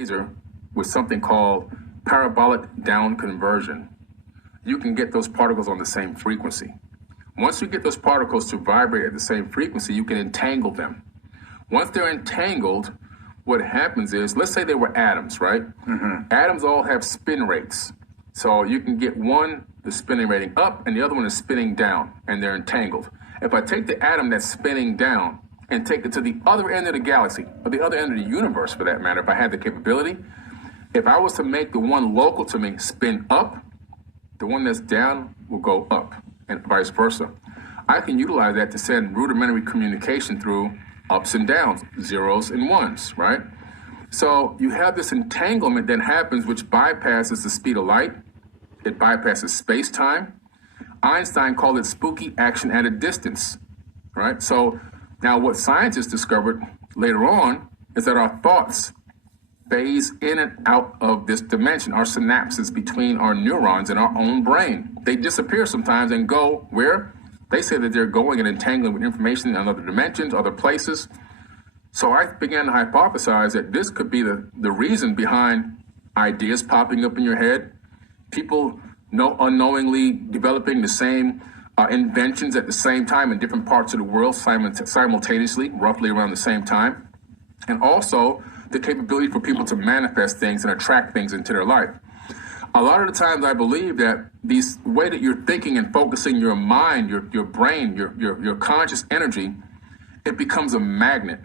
laser with something called parabolic down conversion. You can get those particles on the same frequency. Once you get those particles to vibrate at the same frequency, you can entangle them. Once they're entangled, what happens is, let's say they were atoms, right? Atoms all have spin rates. So you can get one, the spinning rating up, and the other one is spinning down, and they're entangled. If I take the atom that's spinning down and take it to the other end of the galaxy, or the other end of the universe for that matter, if I had the capability, if I was to make the one local to me spin up, the one that's down will go up, and vice versa. I can utilize that to send rudimentary communication through ups and downs, zeros and ones, right? So you have this entanglement that happens, which bypasses the speed of light. It bypasses space-time. Einstein called it spooky action at a distance, right? So now what scientists discovered later on is that our thoughts phase in and out of this dimension, our synapses between our neurons in our own brain. They disappear sometimes and go where? They say that they're going and entangling with information in other dimensions, other places. So I began to hypothesize that this could be the reason behind ideas popping up in your head, people unknowingly developing the same inventions at the same time in different parts of the world simultaneously, roughly around the same time, and also the capability for people to manifest things and attract things into their life. A lot of the times I believe that the way that you're thinking and focusing your mind, your brain, your conscious energy, it becomes a magnet.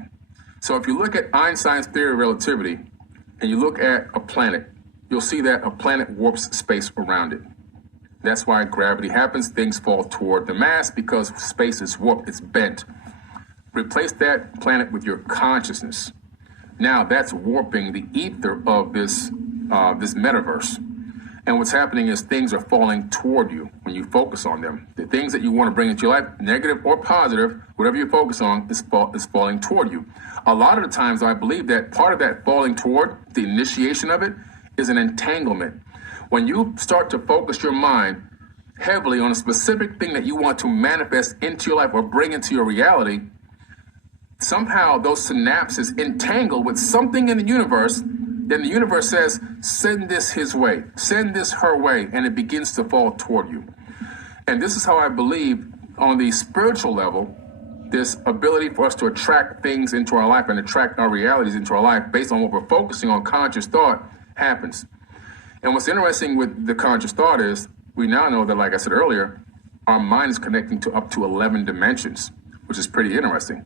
So if you look at Einstein's theory of relativity and you look at a planet, you'll see that a planet warps space around it. That's why gravity happens. Things fall toward the mass because space is warped, it's bent. Replace that planet with your consciousness. Now that's warping the ether of this metaverse. And what's happening is things are falling toward you when you focus on them. The things that you want to bring into your life, negative or positive, whatever you focus on, is falling toward you. A lot of the times I believe that part of that falling toward, the initiation of it, is an entanglement. When you start to focus your mind heavily on a specific thing that you want to manifest into your life or bring into your reality, somehow those synapses entangle with something in the universe. Then the universe says, send this his way, send this her way, and it begins to fall toward you. And this is how I believe on the spiritual level, this ability for us to attract things into our life and attract our realities into our life based on what we're focusing on, conscious thought, happens. And what's interesting with the conscious thought is we now know that, like I said earlier, our mind is connecting to up to 11 dimensions, which is pretty interesting.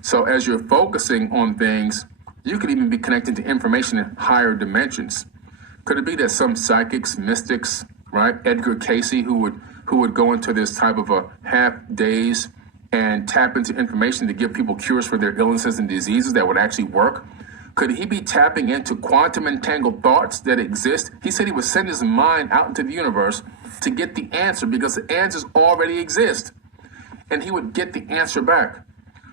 So as you're focusing on things, you could even be connected to information in higher dimensions. Could it be that some psychics, mystics, right? Edgar Cayce, who would go into this type of a half daze and tap into information to give people cures for their illnesses and diseases that would actually work? Could he be tapping into quantum entangled thoughts that exist? He said he would send his mind out into the universe to get the answer because the answers already exist. And he would get the answer back.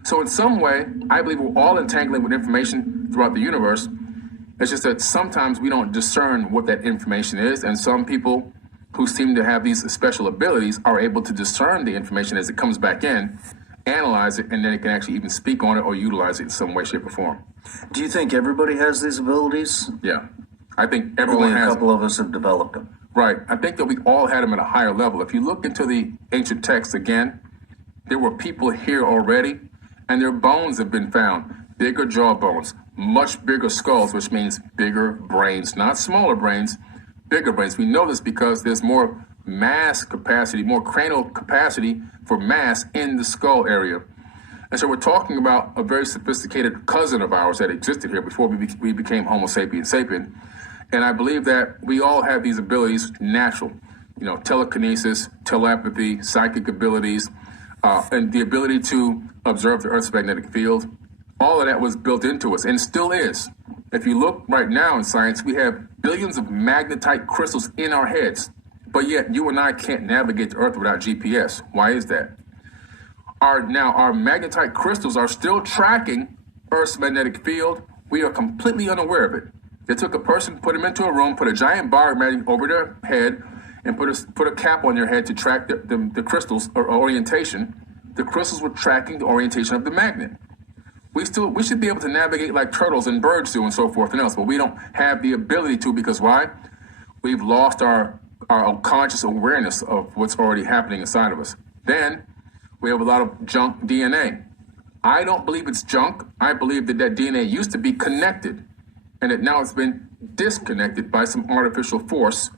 So in some way, I believe we're all entangling with information throughout the universe. It's just that sometimes we don't discern what that information is. And some people who seem to have these special abilities are able to discern the information as it comes back in, analyze it, and then it can actually even speak on it or utilize it in some way, shape, or form. Do you think everybody has these abilities? Yeah. I think everyone Only has. a couple of us have developed them. Right. I think that we all had them at a higher level. If you look into the ancient texts again, there were people here already, and their bones have been found. Bigger jaw bones, much bigger skulls, which means bigger brains, not smaller brains, bigger brains. We know this because there's more mass capacity, more cranial capacity for mass in the skull area. And so we're talking about a very sophisticated cousin of ours that existed here before we became Homo sapiens sapien. And I believe that we all have these abilities natural, telekinesis, telepathy, psychic abilities, and the ability to observe the Earth's magnetic field. All of that was built into us and still is. If you look right now in science, we have billions of magnetite crystals in our heads, but yet you and I can't navigate the Earth without GPS. Why is that? Our magnetite crystals are still tracking Earth's magnetic field. We are completely unaware of it. They took a person, put them into a room, put a giant bar magnet over their head, and put a cap on your head to track the crystals or orientation. The crystals were tracking the orientation of the magnet. We should be able to navigate like turtles and birds do and so forth and else, but we don't have the ability to because why? We've lost our conscious awareness of what's already happening inside of us. Then we have a lot of junk DNA. I don't believe it's junk. I believe that DNA used to be connected and that now it's been disconnected by some artificial force,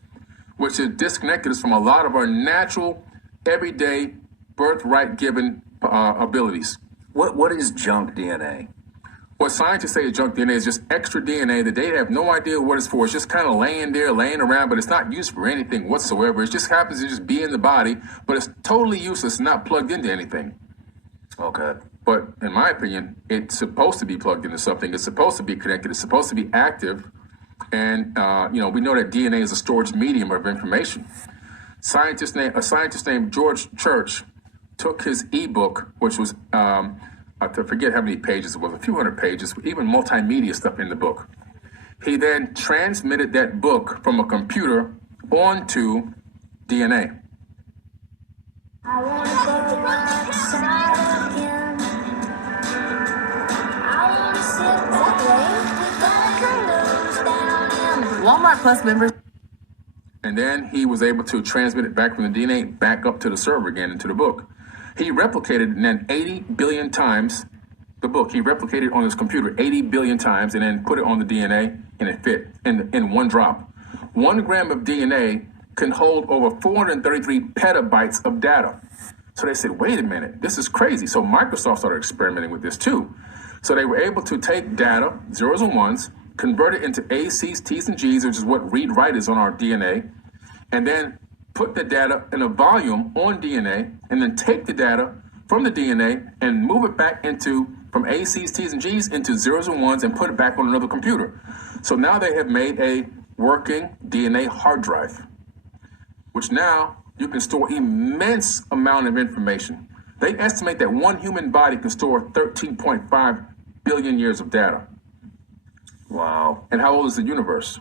which has disconnected us from a lot of our natural, everyday, birthright given abilities. What is junk DNA? What scientists say is junk DNA is just extra DNA that they have no idea what it's for. It's just kind of laying there, laying around, but it's not used for anything whatsoever. It just happens to just be in the body, but it's totally useless and not plugged into anything. Okay. But in my opinion, it's supposed to be plugged into something. It's supposed to be connected. It's supposed to be active. And, we know that DNA is a storage medium of information. A scientist named George Church took his ebook, which was, I forget how many pages it was, a few hundred pages, even multimedia stuff in the book. He then transmitted that book from a computer onto DNA. I wanna go outside again. I wanna sit with my clothes down in Walmart Plus members. And then he was able to transmit it back from the DNA back up to the server again into the book. He replicated and then 80 billion times the book. He replicated on his computer 80 billion times and then put it on the DNA and it fit in one drop. 1 gram of DNA can hold over 433 petabytes of data. So they said, wait a minute, this is crazy. So Microsoft started experimenting with this too. So they were able to take data, zeros and ones, convert it into A's, C's, T's, and G's, which is what read-write is on our DNA, and then put the data in a volume on DNA, and then take the data from the DNA and move it back from A's, C's, T's, and G's into zeros and ones and put it back on another computer. So now they have made a working DNA hard drive, which now you can store immense amount of information. They estimate that one human body can store 13.5 billion years of data. Wow. And how old is the universe?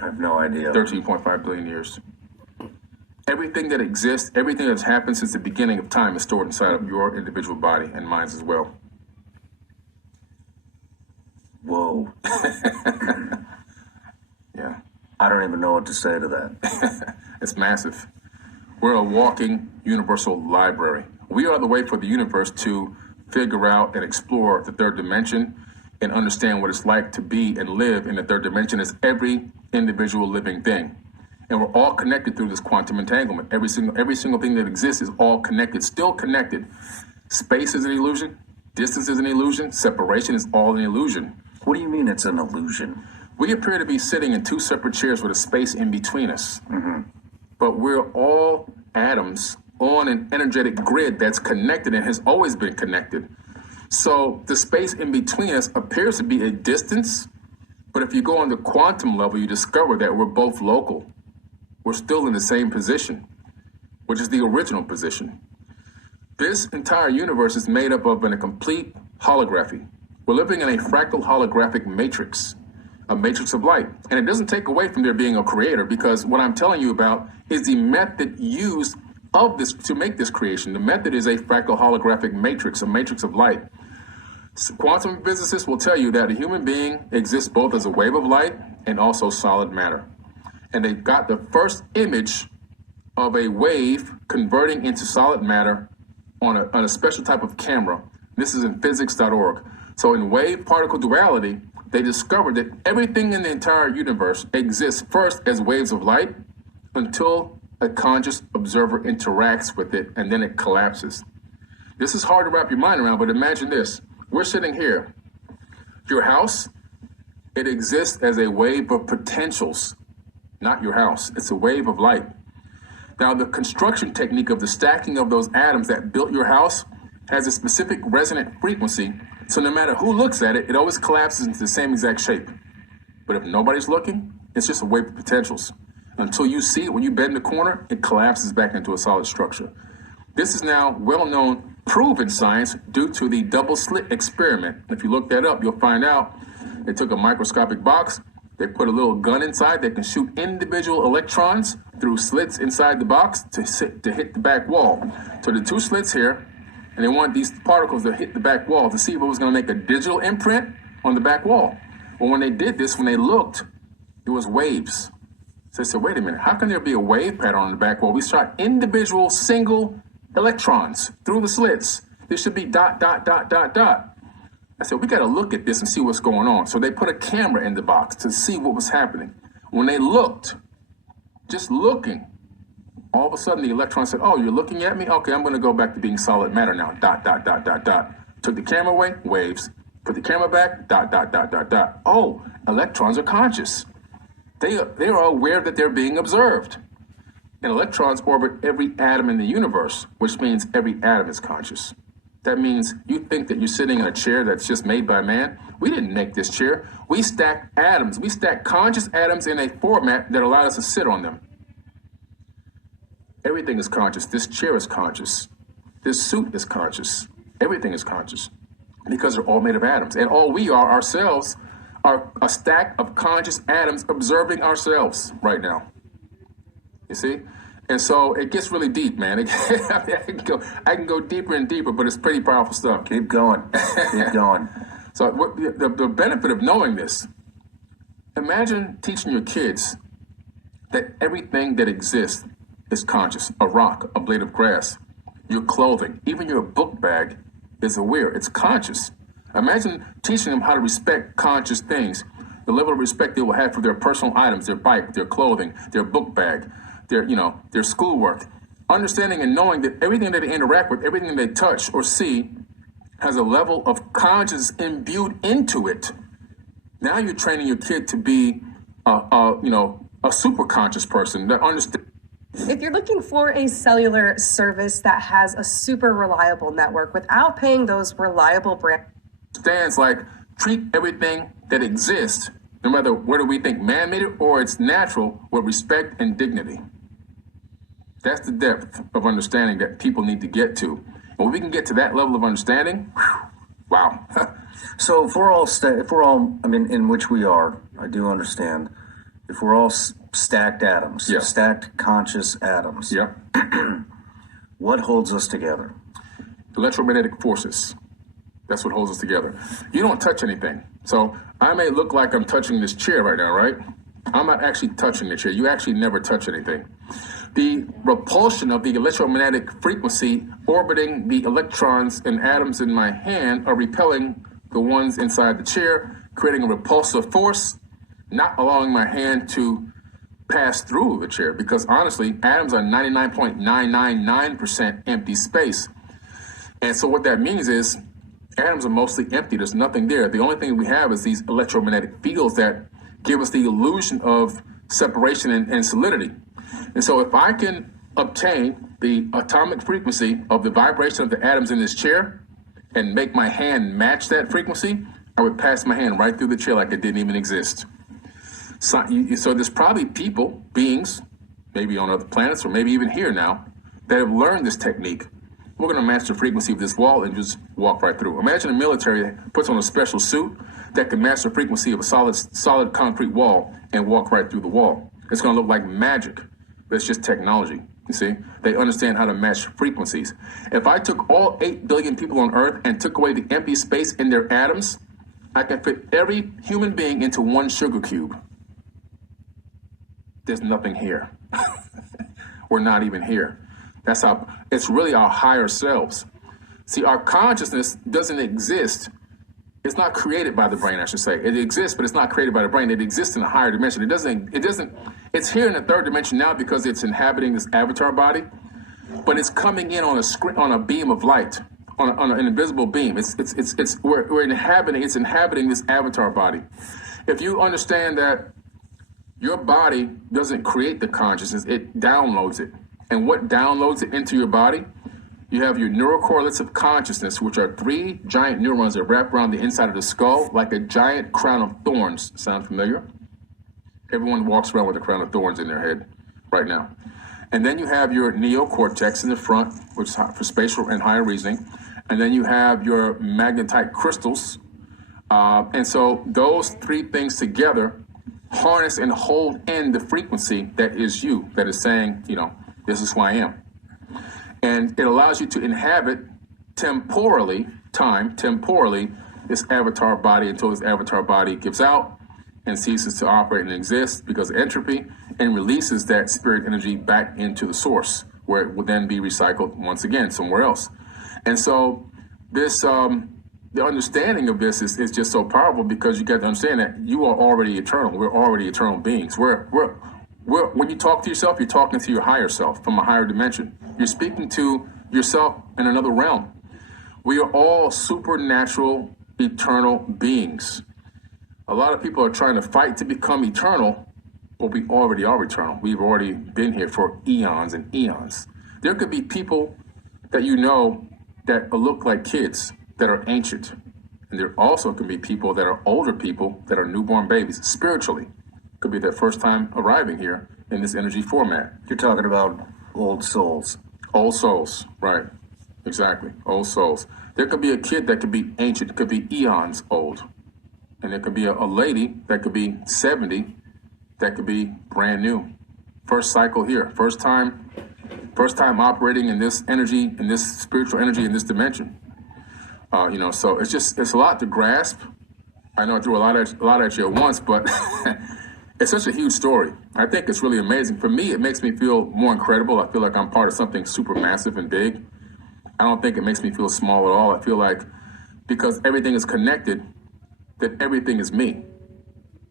I have no idea. 13.5 billion years. Everything that exists, everything that's happened since the beginning of time is stored inside of your individual body and mine as well. Whoa. Yeah. I don't even know what to say to that. It's massive. We're a walking universal library. We are the way for the universe to figure out and explore the third dimension and understand what it's like to be and live in the third dimension as every individual living thing. And we're all connected through this quantum entanglement. Every single thing that exists is all connected, still connected. Space is an illusion. Distance is an illusion. Separation is all an illusion. What do you mean it's an illusion? We appear to be sitting in two separate chairs with a space in between us. Mm-hmm. But we're all atoms on an energetic grid that's connected and has always been connected. So the space in between us appears to be a distance, but if you go on the quantum level, you discover that we're both local. We're still in the same position, which is the original position. This entire universe is made up of a complete holography. We're living in a fractal holographic matrix, a matrix of light. And it doesn't take away from there being a creator, because what I'm telling you about is the method used of this to make this creation. The method is a fractal holographic matrix, a matrix of light. Quantum physicists will tell you that a human being exists both as a wave of light and also solid matter. And they got the first image of a wave converting into solid matter on a special type of camera. This is in physics.org. So in wave particle duality, they discovered that everything in the entire universe exists first as waves of light until a conscious observer interacts with it, and then it collapses. This is hard to wrap your mind around, but imagine this. We're sitting here. Your house, it exists as a wave of potentials, not your house. It's a wave of light. Now, the construction technique of the stacking of those atoms that built your house has a specific resonant frequency, so no matter who looks at it, it always collapses into the same exact shape. But if nobody's looking, it's just a wave of potentials. Until you see it, when you bend the corner, it collapses back into a solid structure. This is now well-known, proven science due to the double slit experiment. If you look that up, you'll find out they took a microscopic box, they put a little gun inside that can shoot individual electrons through slits inside the box to hit the back wall. So the two slits here and they wanted these particles to hit the back wall to see if it was going to make a digital imprint on the back wall. Well, when they did this, when they looked, it was waves. So they said, wait a minute, how can there be a wave pattern on the back wall? We shot individual single electrons through the slits. There should be dot, dot, dot, dot, dot. I said, we got to look at this and see what's going on. So they put a camera in the box to see what was happening. When they looked, just looking, all of a sudden the electron said, oh, you're looking at me? Okay, I'm going to go back to being solid matter now. Dot, dot, dot, dot, dot. Took the camera away, waves. Put the camera back, dot, dot, dot, dot, dot. Oh, electrons are conscious. They are aware that they're being observed. And electrons orbit every atom in the universe, which means every atom is conscious. That means you think that you're sitting in a chair that's just made by man. We didn't make this chair. We stacked atoms. We stacked conscious atoms in a format that allowed us to sit on them. Everything is conscious. This chair is conscious. This suit is conscious. Everything is conscious because they're all made of atoms. And all we are ourselves are a stack of conscious atoms observing ourselves right now. You see? And so it gets really deep, man. I can go deeper and deeper, but it's pretty powerful stuff. Keep going. Keep going. So the benefit of knowing this, imagine teaching your kids that everything that exists is conscious. A rock, a blade of grass, your clothing, even your book bag is aware. It's conscious. Imagine teaching them how to respect conscious things, the level of respect they will have for their personal items, their bike, their clothing, their book bag, their schoolwork. Understanding and knowing that everything that they interact with, everything they touch or see has a level of consciousness imbued into it. Now you're training your kid to be a super conscious person that understands. If you're looking for a cellular service that has a super reliable network without paying those reliable brands, Stands like treat everything that exists, no matter whether we think man made it or it's natural, with respect and dignity. That's the depth of understanding that people need to get to. And when we can get to that level of understanding, wow. So if we're all, I mean, in which we are, I do understand. If we're all stacked atoms, Yeah. stacked conscious atoms, Yeah. what holds us together? Electromagnetic forces. That's what holds us together. You don't touch anything. So I may look like I'm touching this chair right now, right? I'm not actually touching the chair. You actually never touch anything. The repulsion of the electromagnetic frequency orbiting the electrons and atoms in my hand are repelling the ones inside the chair, creating a repulsive force, not allowing my hand to pass through the chair. Because honestly, atoms are 99.999% empty space. And so what that means is atoms are mostly empty. There's nothing there. The only thing we have is these electromagnetic fields that give us the illusion of separation and solidity. And so if I can obtain the atomic frequency of the vibration of the atoms in this chair and make my hand match that frequency, I would pass my hand right through the chair like it didn't even exist. So there's probably people, beings, maybe on other planets or maybe even here now, that have learned this technique. We're going to match the frequency of this wall and just walk right through. Imagine a military that puts on a special suit that can match the frequency of a solid concrete wall and walk right through the wall. It's going to look like magic, but it's just technology. You see, they understand how to match frequencies. If I took all 8 billion people on Earth and took away the empty space in their atoms, I can fit every human being into one sugar cube. There's nothing here. We're not even here. That's how it's really our higher selves. See, our consciousness doesn't exist. It's not created by the brain, I should say. It exists, but it's not created by the brain. It exists in a higher dimension. It's here in the third dimension now because it's inhabiting this avatar body, but it's coming in on a screen, on a beam of light, on an invisible beam. We're inhabiting this avatar body. If you understand that your body doesn't create the consciousness, it downloads it. And what downloads it into your body? You have your neurocorrelates of consciousness, which are 3 giant neurons that wrap around the inside of the skull like a giant crown of thorns. Sound familiar? Everyone walks around with a crown of thorns in their head right now. And then you have your neocortex in the front, which is for spatial and higher reasoning. And then you have your magnetite crystals. And so those 3 things together harness and hold in the frequency that is you, that is saying, this is who I am. And it allows you to inhabit temporally, this avatar body until this avatar body gives out and ceases to operate and exist because of entropy, and releases that spirit energy back into the source, where it will then be recycled once again somewhere else. And so this the understanding of this is just so powerful, because you got to understand that you are already eternal. We're already eternal beings. We're when you talk to yourself, you're talking to your higher self from a higher dimension. You're speaking to yourself in another realm. We are all supernatural, eternal beings. A lot of people are trying to fight to become eternal, but we already are eternal. We've already been here for eons and eons. There could be people that you know that look like kids that are ancient. And there also can be people that are older people that are newborn babies, spiritually. Could be their first time arriving here in this energy format. You're talking about old souls. Old souls, right. Exactly, old souls. There could be a kid that could be ancient, could be eons old. And there could be a lady that could be 70, that could be brand new. First cycle here, first time operating in this energy, in this spiritual energy, in this dimension. So it's a lot to grasp. I know I threw a lot at you at once, but it's such a huge story. I think it's really amazing. For me, it makes me feel more incredible. I feel like I'm part of something super massive and big. I don't think it makes me feel small at all. I feel like because everything is connected, that everything is me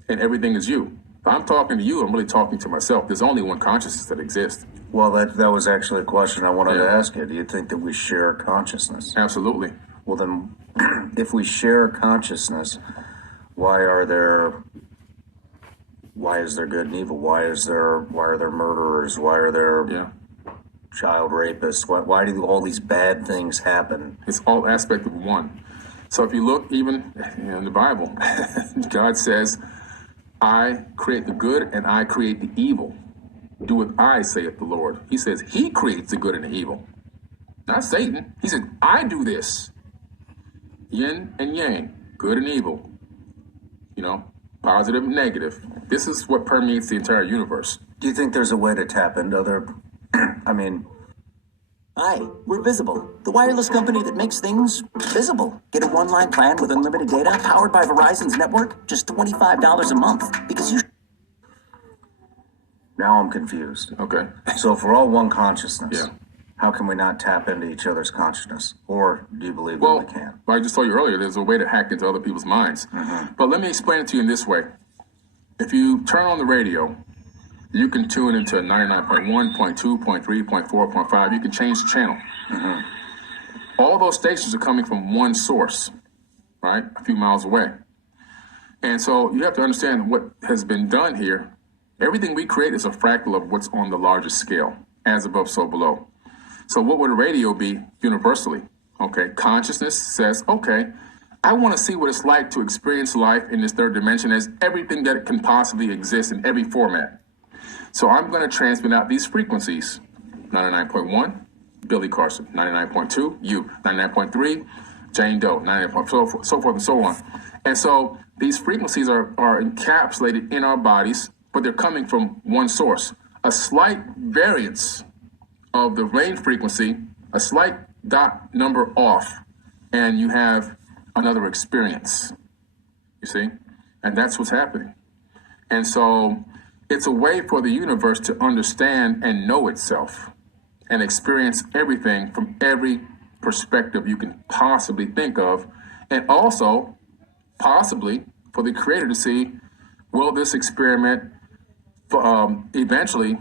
and everything is you. If I'm talking to you, I'm really talking to myself. There's only one consciousness that exists. Well, that was actually a question I wanted to ask you. Do you think that we share consciousness? Absolutely. Well, then, if we share consciousness, why is there good and evil? Why are there murderers? Why are there child rapists? Why do all these bad things happen? It's all aspect of one. So if you look even in the Bible, God says, I create the good and I create the evil. Do what I, saith the Lord. He says he creates the good and the evil. Not Satan. He said, I do this. Yin and yang, good and evil. Positive and negative. This is what permeates the entire universe. Do you think there's a way to tap into other, Hi, we're Visible, the wireless company that makes things visible. Get a one-line plan with unlimited data powered by Verizon's network, just $25 a month. Because you... Now I'm confused. Okay. So if we're all one consciousness, Yeah. how can we not tap into each other's consciousness? Or do you believe that we can? Like I just told you earlier, there's a way to hack into other people's minds. But let me explain it to you in this way. If you turn on the radio, you can tune into 99.1, 0.2, 0.3, 0.4, 0.5. You can change the channel. All those stations are coming from one source, right? A few miles away. And so you have to understand what has been done here. Everything we create is a fractal of what's on the largest scale, as above, so below. So what would a radio be universally? Okay, consciousness says, okay, I want to see what it's like to experience life in this third dimension as everything that can possibly exist in every format. So I'm going to transmit out these frequencies. 99.1, Billy Carson. 99.2, you. 99.3, Jane Doe. 99.4, so forth and so on. And so these frequencies are encapsulated in our bodies, but they're coming from one source. A slight variance of the range frequency, a slight dot number off, and you have another experience. You see? And that's what's happening. And so it's a way for the universe to understand and know itself and experience everything from every perspective you can possibly think of. And also, possibly, for the creator to see, will this experiment eventually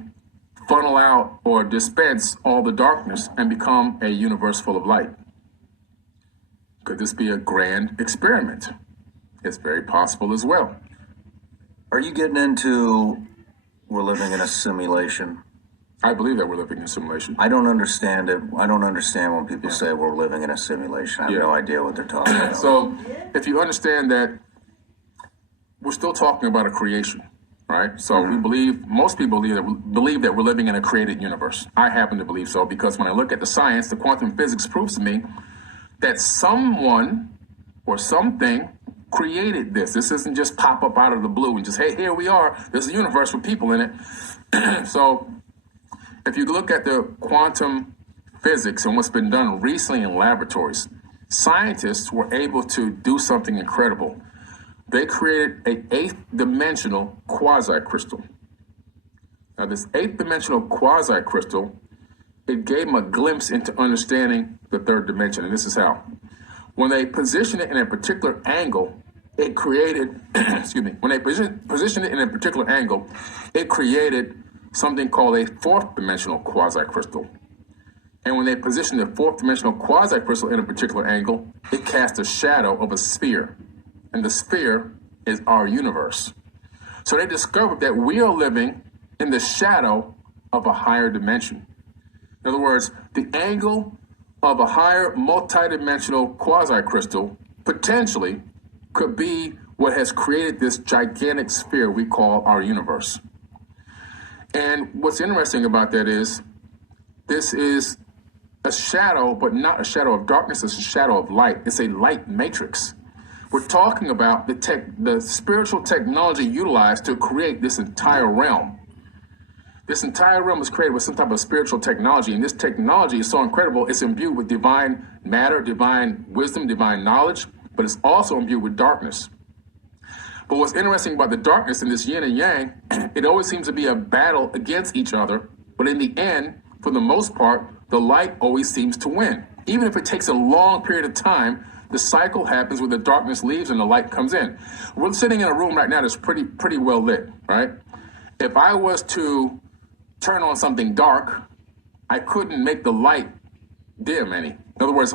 funnel out or dispense all the darkness and become a universe full of light? Could this be a grand experiment? It's very possible as well. Are you getting into we're living in a simulation? I believe that we're living in a simulation. I don't understand it. I don't understand when people say we're living in a simulation. I have no idea what they're talking about. So if you understand that we're still talking about a creation, right? So we believe, most people believe that we're living in a created universe. I happen to believe so because when I look at the science, the quantum physics proves to me that someone or something created this. This isn't just pop up out of the blue and just, hey, here we are. There's a universe with people in it. So if you look at the quantum physics and what's been done recently in laboratories, scientists were able to do something incredible. They created an eighth dimensional quasi-crystal. Now, this eighth dimensional quasi-crystal, it gave them a glimpse into understanding the third dimension, and this is how. When they positioned it in a particular angle, it created, excuse me, when they positioned it in a particular angle, it created something called a fourth dimensional quasi-crystal. And when they positioned the fourth dimensional quasi-crystal in a particular angle, it cast a shadow of a sphere. And the sphere is our universe. So they discovered that we are living in the shadow of a higher dimension. In other words, the angle of a higher multidimensional quasi-crystal potentially could be what has created this gigantic sphere we call our universe. And what's interesting about that is this is a shadow, but not a shadow of darkness. It's a shadow of light. It's a light matrix. We're talking about the spiritual technology utilized to create this entire realm. This entire realm was created with some type of spiritual technology, and this technology is so incredible. It's imbued with divine matter, divine wisdom, divine knowledge, but it's also imbued with darkness. But what's interesting about the darkness in this yin and yang, it always seems to be a battle against each other, but in the end, for the most part, the light always seems to win. Even if it takes a long period of time, the cycle happens where the darkness leaves and the light comes in. We're sitting in a room right now that's pretty well lit, right? If I was to turn on something dark, I couldn't make the light dim any. In other words,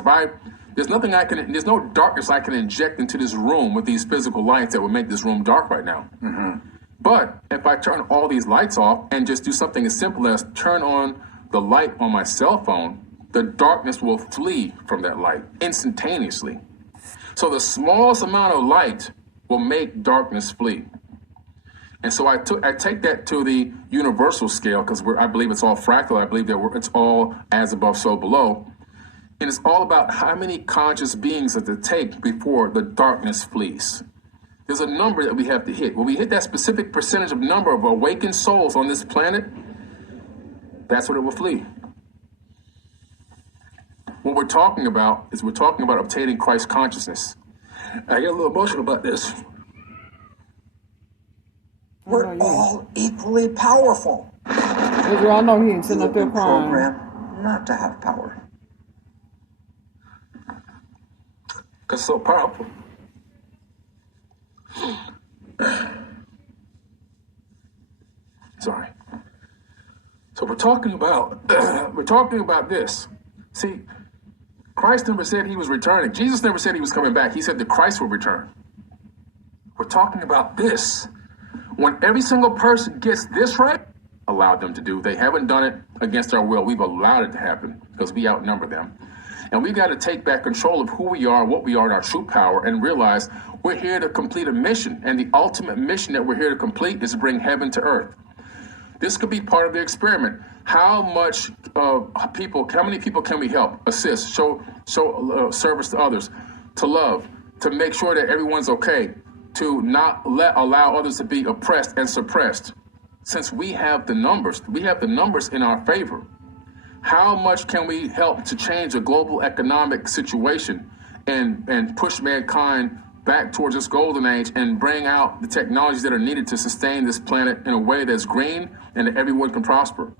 there's no darkness I can inject into this room with these physical lights that would make this room dark right now. Mm-hmm. But if I turn all these lights off and just do something as simple as turn on the light on my cell phone, the darkness will flee from that light instantaneously. So the smallest amount of light will make darkness flee. And so I take that to the universal scale because I believe it's all fractal. I believe that it's all as above, so below. And it's all about how many conscious beings does it take before the darkness flees. There's a number that we have to hit. When we hit that specific percentage of number of awakened souls on this planet, that's what it will flee. What we're talking about is obtaining Christ consciousness. I get a little emotional about this. We're all equally powerful. As y'all know, he ain't sitting up there We're crying. programmed not to have power. Because it's so powerful. Sorry. So we're talking about this. See, Christ never said he was returning. Jesus never said he was coming back. He said that Christ will return. We're talking about this. When every single person gets this right, allowed them to do. They haven't done it against our will. We've allowed it to happen because we outnumber them. And we got to take back control of who we are, what we are, and our true power, and realize we're here to complete a mission. And the ultimate mission that we're here to complete is to bring heaven to earth. This could be part of the experiment. How many people can we help, assist, show service to others, to love, to make sure that everyone's okay, to not allow others to be oppressed and suppressed? Since we have the numbers in our favor. How much can we help to change the global economic situation and push mankind back towards this golden age and bring out the technologies that are needed to sustain this planet in a way that's green and that everyone can prosper?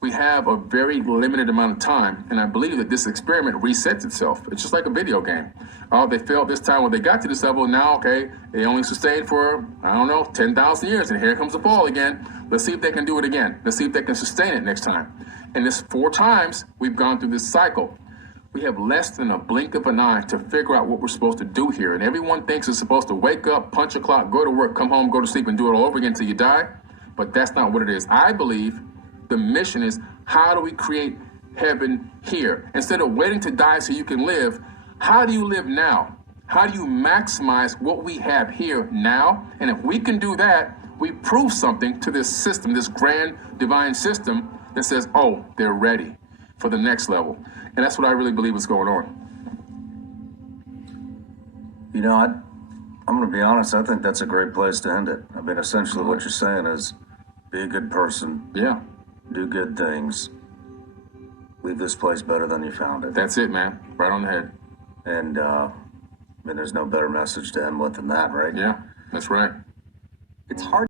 We have a very limited amount of time, and I believe that this experiment resets itself. It's just like a video game. Oh, they failed this time when they got to this level. Now, okay, they only sustained for, 10,000 years, and here comes the fall again. Let's see if they can do it again. Let's see if they can sustain it next time. And this 4 times we've gone through this cycle. We have less than a blink of an eye to figure out what we're supposed to do here. And everyone thinks it's supposed to wake up, punch a clock, go to work, come home, go to sleep, and do it all over again until you die. But that's not what it is. I believe the mission is, how do we create heaven here? Instead of waiting to die so you can live, how do you live now? How do you maximize what we have here now? And if we can do that, we prove something to this system, this grand divine system that says, oh, they're ready for the next level. And that's what I really believe is going on. You know, I'm going to be honest. I think that's a great place to end it. I mean, essentially what you're saying is be a good person. Yeah. Do good things. leave this place better than you found it. That's it, man. Right on the head. And, I mean, there's no better message to end with than that, right? Yeah, that's right. It's hard